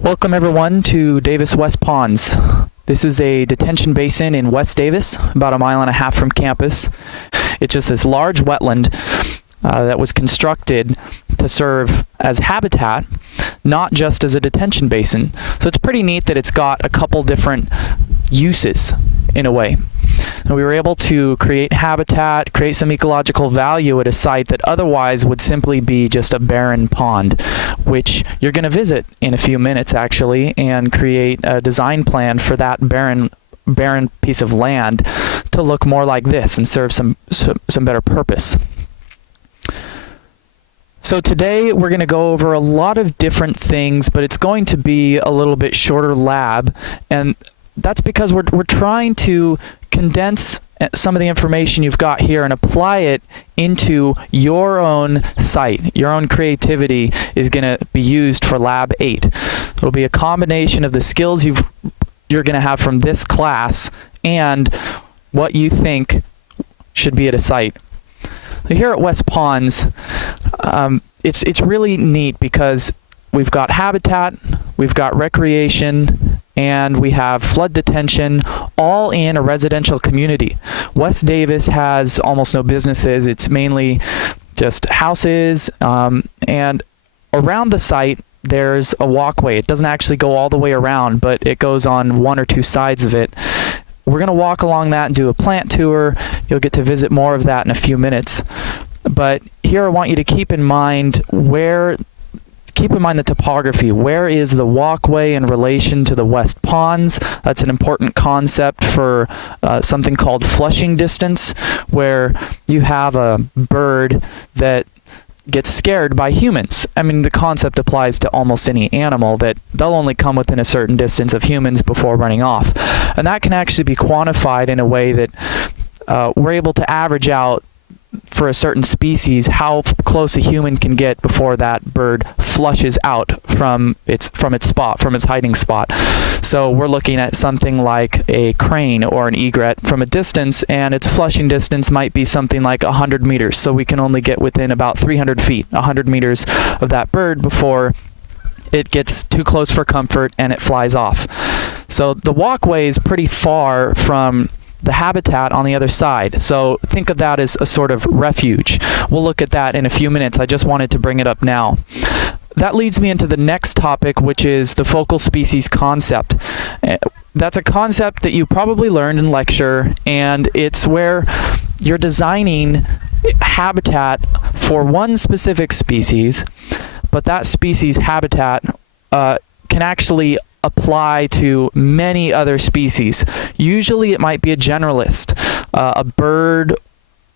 Welcome everyone to Davis West Ponds. This is a detention basin in West Davis, about 1.5 miles from campus. It's just this large wetland that was constructed to serve as habitat, not just as a detention basin. So it's pretty neat that it's got a couple different uses in a way. And we were able to create habitat, create some ecological value at a site that otherwise would simply be just a barren pond, which you're going to visit in a few minutes actually, and create a design plan for that barren piece of land to look more like this and serve some better purpose. So today we're going to go over a lot of different things, but it's going to be a little bit shorter lab, and that's because we're trying to condense some of the information you've got here and apply it into your own site. Your own creativity is going to be used for Lab 8. It'll be a combination of the skills you're going to have from this class and what you think should be at a site. So here at West Ponds, it's really neat because we've got habitat, we've got recreation, and we have flood detention, all in a residential community. West Davis has almost no businesses. It's mainly just houses, and around the site there's a walkway. It doesn't actually go all the way around, but it goes on one or two sides of it. We're going to walk along that and do a plant tour. You'll get to visit more of that in a few minutes. But here I want you to keep in mind the topography. Where is the walkway in relation to the West Ponds? That's an important concept for something called flushing distance, where you have a bird that gets scared by humans. I mean, the concept applies to almost any animal, that they'll only come within a certain distance of humans before running off. And that can actually be quantified in a way that we're able to average out for a certain species how close a human can get before that bird flushes out from its hiding spot. So we're looking at something like a crane or an egret from a distance, and its flushing distance might be something like 100 meters. So we can only get within about 300 feet, 100 meters of that bird before it gets too close for comfort and it flies off. So the walkway is pretty far from the habitat on the other side. So think of that as a sort of refuge. We'll look at that in a few minutes. I just wanted to bring it up now. That leads me into the next topic, which is the focal species concept. That's a concept that you probably learned in lecture, and it's where you're designing habitat for one specific species, but that species habitat can actually apply to many other species. Usually it might be a generalist. A bird,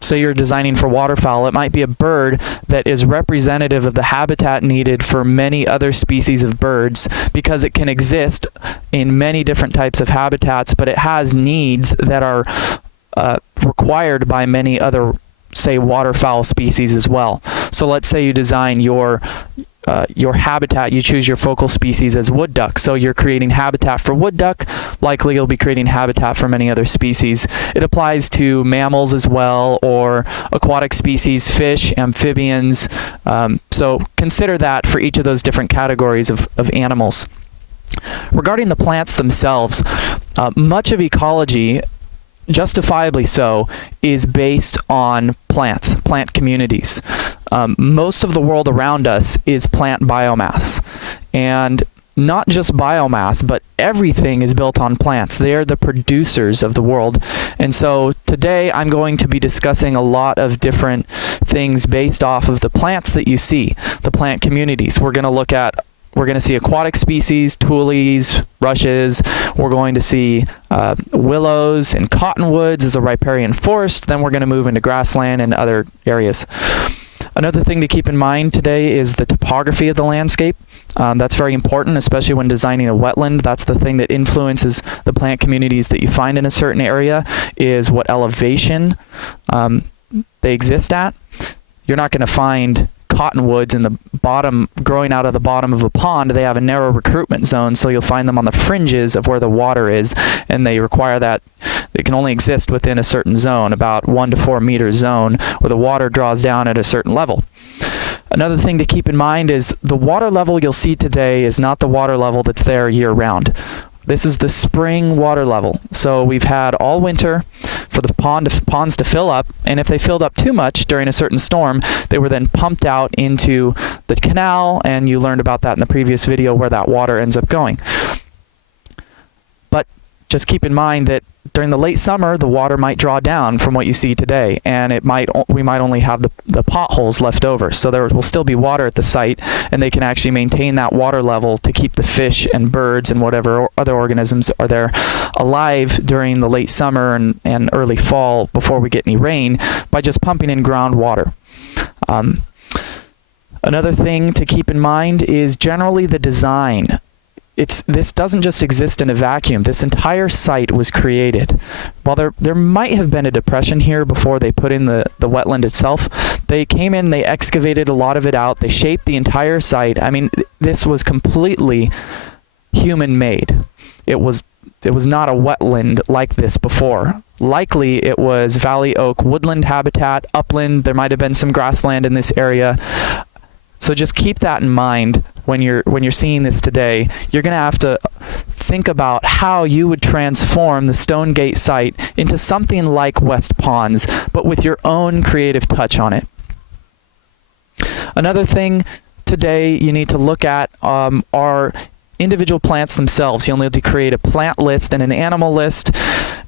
say you're designing for waterfowl, it might be a bird that is representative of the habitat needed for many other species of birds, because it can exist in many different types of habitats, but it has needs that are required by many other, say, waterfowl species as well. So let's say you design your habitat, you choose your focal species as wood duck. So you're creating habitat for wood duck, likely you'll be creating habitat for many other species. It applies to mammals as well, or aquatic species, fish, amphibians. So consider that for each of those different categories of animals. Regarding the plants themselves, much of ecology, justifiably so, is based on plants, plant communities. Most of the world around us is plant biomass. And not just biomass, but everything is built on plants. They are the producers of the world. And so today I'm going to be discussing a lot of different things based off of the plants that you see, the plant communities. We're going to see aquatic species, tules, rushes. We're going to see willows and cottonwoods as a riparian forest. Then we're going to move into grassland and other areas. Another thing to keep in mind today is the topography of the landscape. That's very important, especially when designing a wetland. That's the thing that influences the plant communities that you find in a certain area, is what elevation they exist at. You're not going to find cottonwoods in the bottom, growing out of the bottom of a pond. They have a narrow recruitment zone, so you'll find them on the fringes of where the water is, and they require that they can only exist within a certain zone, about 1 to 4 meter zone, where the water draws down at a certain level. Another thing to keep in mind is the water level you'll see today is not the water level that's there year-round. This is the spring water level. So we've had all winter for the ponds to fill up, and if they filled up too much during a certain storm, they were then pumped out into the canal, and you learned about that in the previous video where that water ends up going. But just keep in mind that during the late summer, the water might draw down from what you see today, and we might only have the potholes left over. So there will still be water at the site, and they can actually maintain that water level to keep the fish and birds and whatever other organisms are there alive during the late summer and early fall before we get any rain by just pumping in groundwater. Another thing to keep in mind is generally the design. This doesn't just exist in a vacuum. This entire site was created. While there might have been a depression here before they put in the wetland itself, they came in, they excavated a lot of it out, they shaped the entire site. I mean, this was completely human-made. It was not a wetland like this before. Likely it was valley oak woodland habitat, upland. There might have been some grassland in this area. So just keep that in mind when you're seeing this today. You're going to have to think about how you would transform the Stonegate site into something like West Ponds, but with your own creative touch on it. Another thing today you need to look at are individual plants themselves. You'll need to create a plant list and an animal list.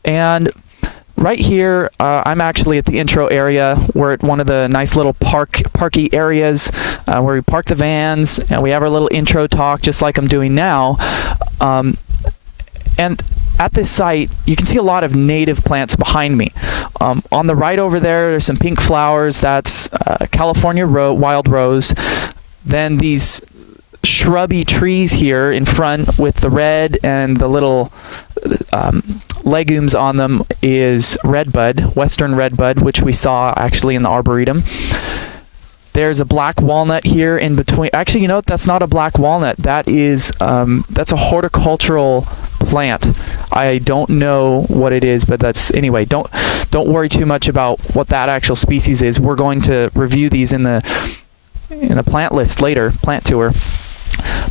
And right here, I'm actually at the intro area. We're at one of the nice little parky areas where we park the vans, and we have our little intro talk just like I'm doing now. And at this site, you can see a lot of native plants behind me. On the right over there's some pink flowers. That's California wild rose. Then these shrubby trees here in front with the red and the little legumes on them is redbud, western redbud, which we saw actually in the Arboretum. There's a black walnut here in between. Actually, you know what? That's not a black walnut. That is that's a horticultural plant. I don't know what it is, but that's anyway. Don't worry too much about what that actual species is. We're going to review these in the plant list later, plant tour.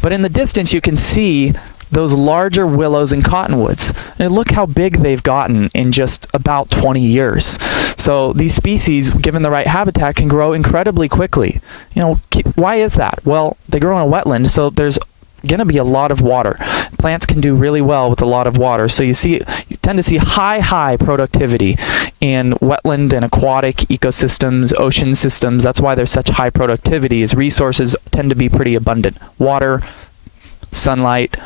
But in the distance, you can see those larger willows and cottonwoods. And look how big they've gotten in just about 20 years. So these species, given the right habitat, can grow incredibly quickly. You know, why is that? Well, they grow in a wetland, so there's going to be a lot of water. Plants can do really well with a lot of water. So you tend to see high productivity in wetland and aquatic ecosystems, ocean systems. That's why there's such high productivity, is resources tend to be pretty abundant. Water, sunlight.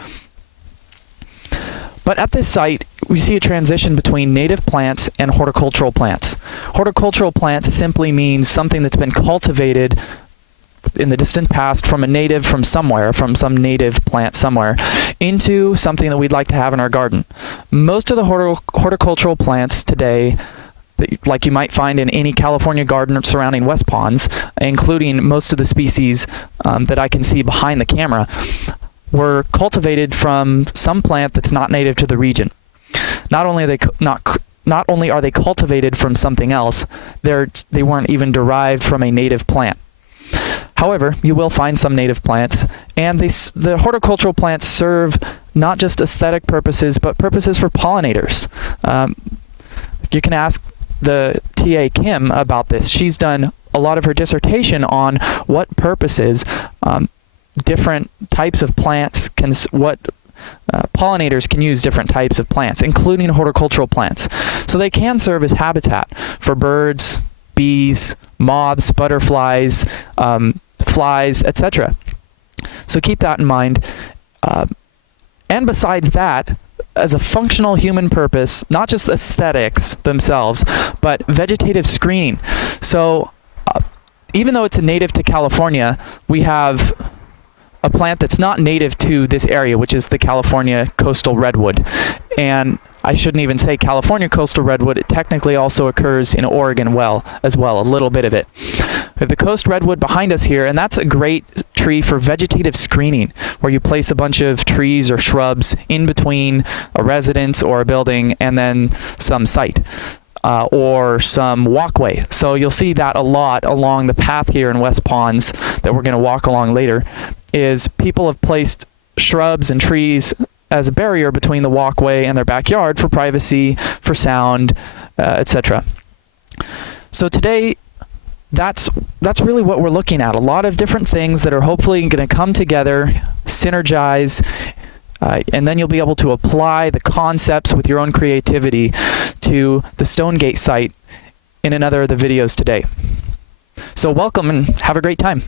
But at this site, we see a transition between native plants and horticultural plants. Horticultural plants simply means something that's been cultivated in the distant past from some native plant somewhere, into something that we'd like to have in our garden. Most of the horticultural plants today, like you might find in any California garden surrounding West Ponds, including most of the species that I can see behind the camera, were cultivated from some plant that's not native to the region. Not only are they cultivated from something else, they weren't even derived from a native plant. However, you will find some native plants, and the horticultural plants serve not just aesthetic purposes, but purposes for pollinators. You can ask the TA Kim about this. She's done a lot of her dissertation on what purposes different types of plants pollinators can use different types of plants, including horticultural plants. So they can serve as habitat for birds, bees, moths, butterflies, flies, etc. So keep that in mind. And besides that, as a functional human purpose, not just aesthetics themselves, but vegetative screening. So even though it's a native to California, we have a plant that's not native to this area, which is the California coastal redwood. And I shouldn't even say California coastal redwood. It technically also occurs in Oregon as well, a little bit of it. We have the coast redwood behind us here, and that's a great tree for vegetative screening, where you place a bunch of trees or shrubs in between a residence or a building and then some site. or some walkway. So you'll see that a lot along the path here in West Ponds that we're going to walk along later, is people have placed shrubs and trees as a barrier between the walkway and their backyard for privacy, for sound, etc. So today, that's really what we're looking at. A lot of different things that are hopefully going to come together, synergize, and then you'll be able to apply the concepts with your own creativity to the Stonegate site in another of the videos today. So welcome and have a great time.